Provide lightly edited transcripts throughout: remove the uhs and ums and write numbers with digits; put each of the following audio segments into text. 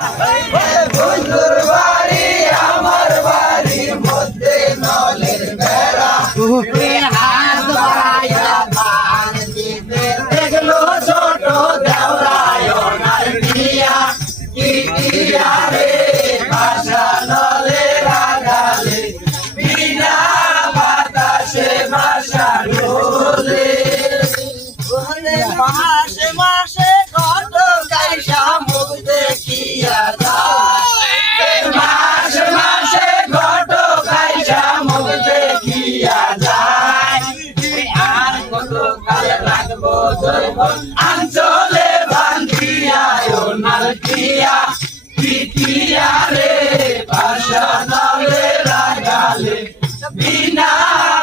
বন্ধুর বাড়ি আমার বাড়ির মধ্যে নলের বেড়া হাত বাড়াইয়া বান দিতে দেখলো ছোট দেওরায় ওনার দিয়া কি দিয়া রে ভাষা নলের আগালে বিনা বাতাসে ভাষা ডোলে মাসে মাসে কত কাইসা মুখ দেখিয়া যায় মাসে মাসে কত কাইসা মুখ দেখিয়া যায় আর কত কাল রাখবো জৈবন আঞ্চলে বান্ধিয়া ওনার টিয়া পিটিয়া রে ভাষা নলে রাগালে বিনা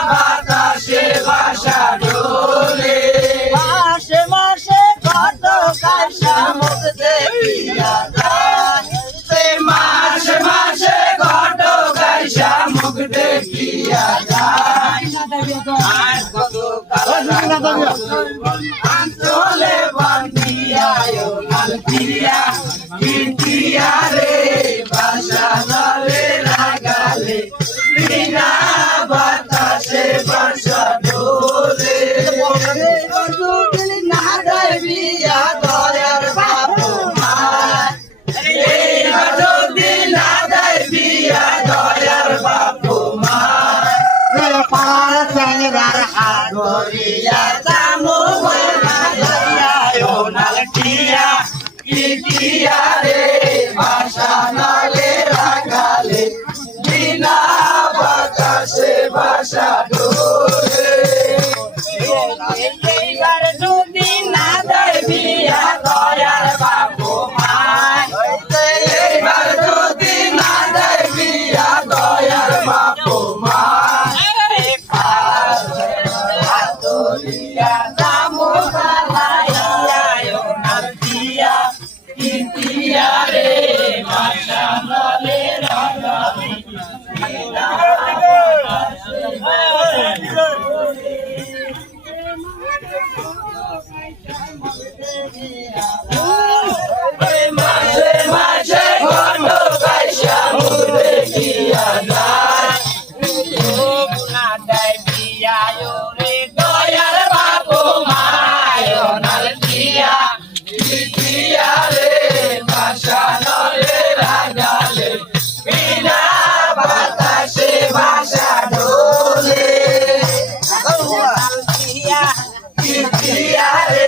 বাতাসে ভাষা ডোলে মাসে মাসে কত কাইসা মুখ দেখিয়া যায় মাসে মাসে কত কাইসা মুখ দেখিয়া যায় আর কত কাল আঞ্চলে বান্ধিয়া ওনার টিয়া পিটিয়া রে ভাষা নলে রাগালে বিনা বাতাসে ভাষা ডোলে না দেবিয়া দয়ার বাপু মায় যদি না দেবিয়া দয়ার বাপু মায় পাড়ার হাত ধরিয়া জামু ওনার টিয়া পিটিয়া রে ভাষা নলে রাগালে বিনা বাতাসে ভাষা ডোলে এইবার যদি না দেবিয়া দয়ার বাপু মায় এইবার যদি না দেবিয়া দয়ার বাপু মায় হাত ধরিয়া জামু ওনার টিয়া পিটিয়া রে ভাষা নলে রাগালে বিনা বাতাসে মাসে মাসে কত কাইসা মুখ দেখিয়া যায় না দেবিয়া রে দয়ার বাপু মায় ওনার টিয়া পিটিয়া রে ভাষা নলে রাগালে বিনা বাতাসে ভাষা ডোলে পিটিয়া রে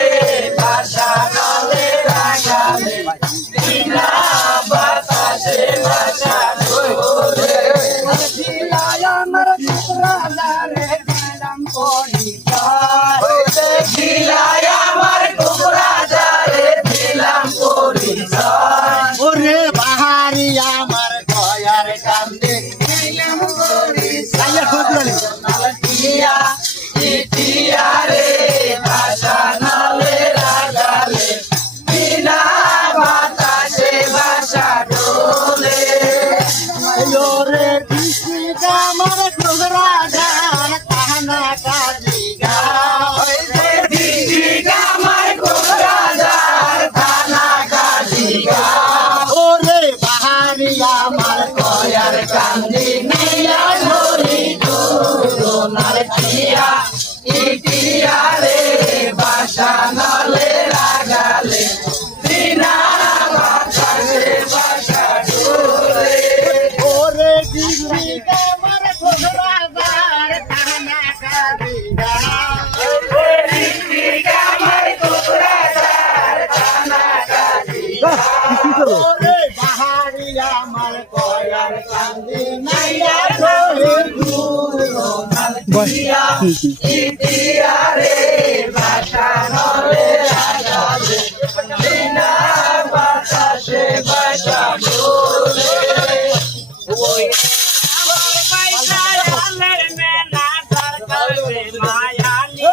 ভাষা নলে রাগালে বিনা বাতাসে ভাষা ডোলে আমার টুকরাদারে দিলাম পরিচয় খিলায় আমার টুকরাদারে দিলাম পরিচয় ওরে বাহারি আমার দয়ার কান্দে দিলাম পরিচয় টিয়া পিটিয়া রে ভাষা নলে রাগালে বিনা বাতাসে ভাষা ডোলে ওরে আমার টুকরাদার তাহানা কাজি গাও আমার টুকরাদার তাহানা কাজি গাও ওরে বাহারি আমার দয়ার কান্দি নিয়া ধরি ওনার টিয়া পিটিয়া রে ভাষা নলে রাগালে বিনা বাতাসে ভাষা ডোলে ওরে আমার টুকরাদার তাহানা কাজি গাও আমার টুকরাদার তাহানা কাজি গাও ওরে বাহারি আমার দয়ার কান্দি নিয়া ধরি ওনার টিয়া পিটিয়া রে ভাষা নলে রাগালে বিনা বাতাসে ভাষা ডোলে ওই আমার পয়সা আলের মেলা সরকার মায়ালি